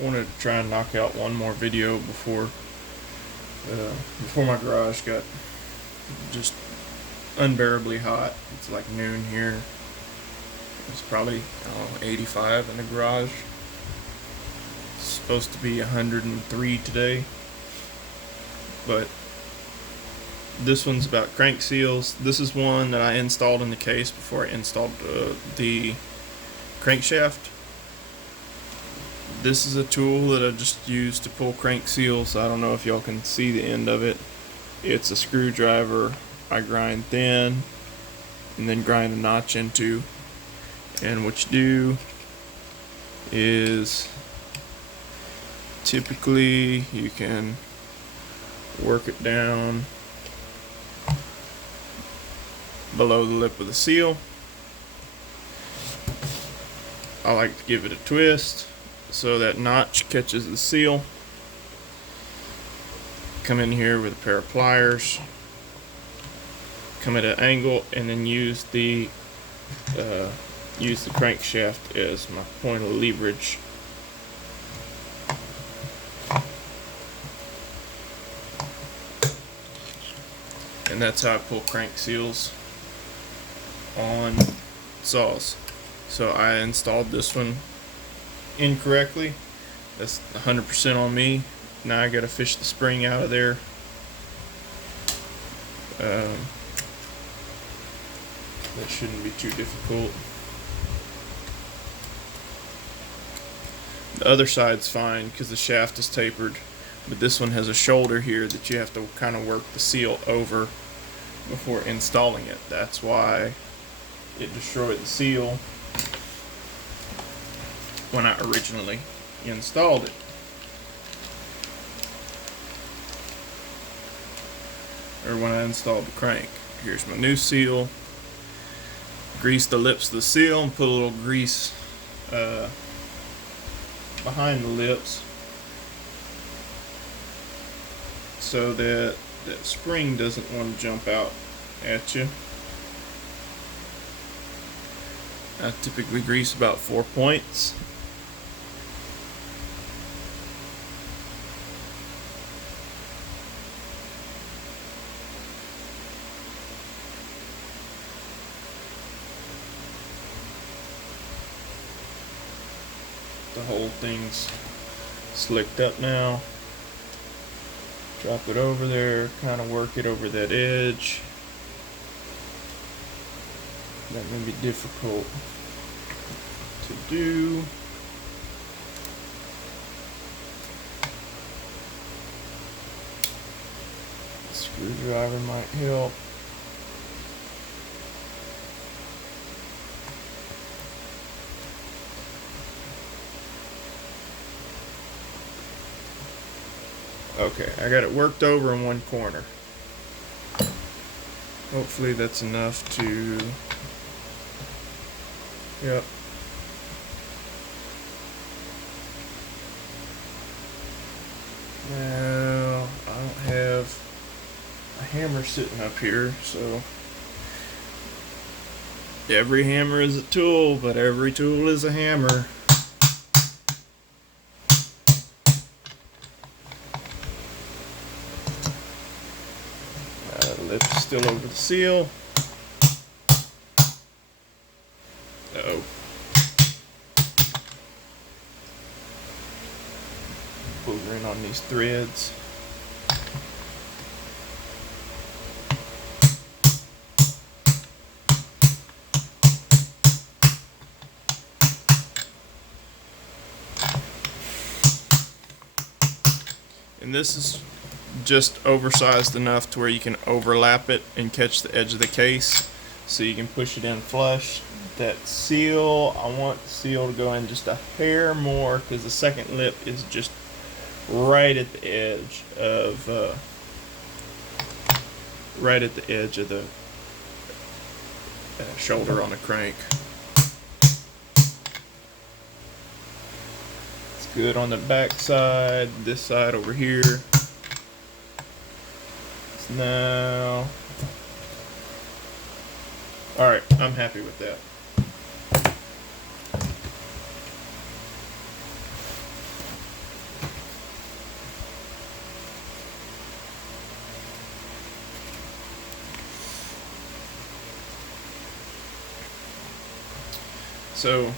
wanted to try and knock out one more video before my garage got just unbearably hot. It's like noon here. It's probably 85 in the garage. It's supposed to be 103 today, but this one's about crank seals. This is one that I installed in the case before I installed the crankshaft. This is a tool that I just use to pull crank seals. I don't know if y'all can see the end of it. It's a screwdriver I grind thin and then grind a notch into. And what you do is typically you can work it down below the lip of the seal. I like to give it a twist so that notch catches the seal. Come in here with a pair of pliers, come at an angle, and then use the crankshaft as my point of leverage. And that's how I pull crank seals on saws. So I installed this one incorrectly. That's 100% on me. Now I gotta fish the spring out of there. That shouldn't be too difficult. The other side's fine because the shaft is tapered, but this one has a shoulder here that you have to kind of work the seal over before installing it. That's why it destroyed the seal when I originally installed it. Or when I installed the crank. Here's my new seal. Grease the lips of the seal and put a little grease behind the lips so that that spring doesn't want to jump out at you. I typically grease about 4 points. The whole thing's slicked up now. Drop it over there, kind of work it over that edge. That may be difficult to do. The screwdriver might help. Okay, I got it worked over in one corner. Hopefully that's enough to... Yep. Now, I don't have a hammer sitting up here, so... Every hammer is a tool, but every tool is a hammer. Lip's still over the seal. Uh-oh. Boogering on these threads. And this is just oversized enough to where you can overlap it and catch the edge of the case, so you can push it in flush. That seal, I want the seal to go in just a hair more because the second lip is just right at the edge of the shoulder on the crank. It's good on the back side. This side over here. Now, alright, I'm happy with that. So,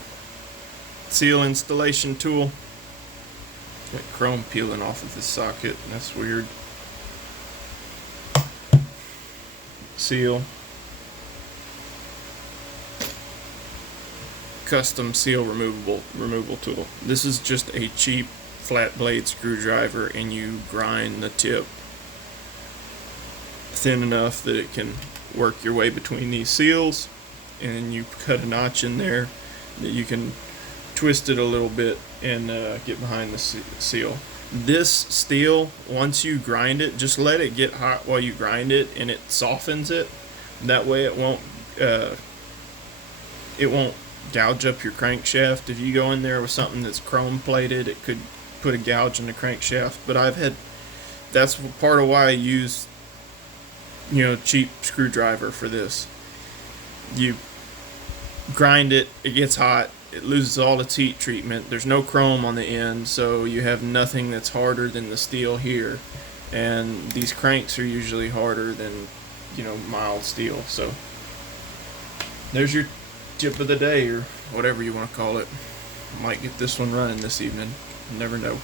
seal installation tool. Got chrome peeling off of this socket. That's weird. Seal. Custom seal removal tool. This is just a cheap flat blade screwdriver, and you grind the tip thin enough that it can work your way between these seals, and you cut a notch in there that you can twist it a little bit and get behind the seal. This steel, once you grind it, just let it get hot while you grind it, and it softens it. That way it won't gouge up your crankshaft. If you go in there with something that's chrome plated, it could put a gouge in the crankshaft. But that's part of why I use, cheap screwdriver for this. You grind it, it gets hot, it loses all its heat treatment. There's no chrome on the end, so you have nothing that's harder than the steel here. And these cranks are usually harder than, mild steel. So there's your tip of the day, or whatever you want to call it. Might get this one running this evening. You never know.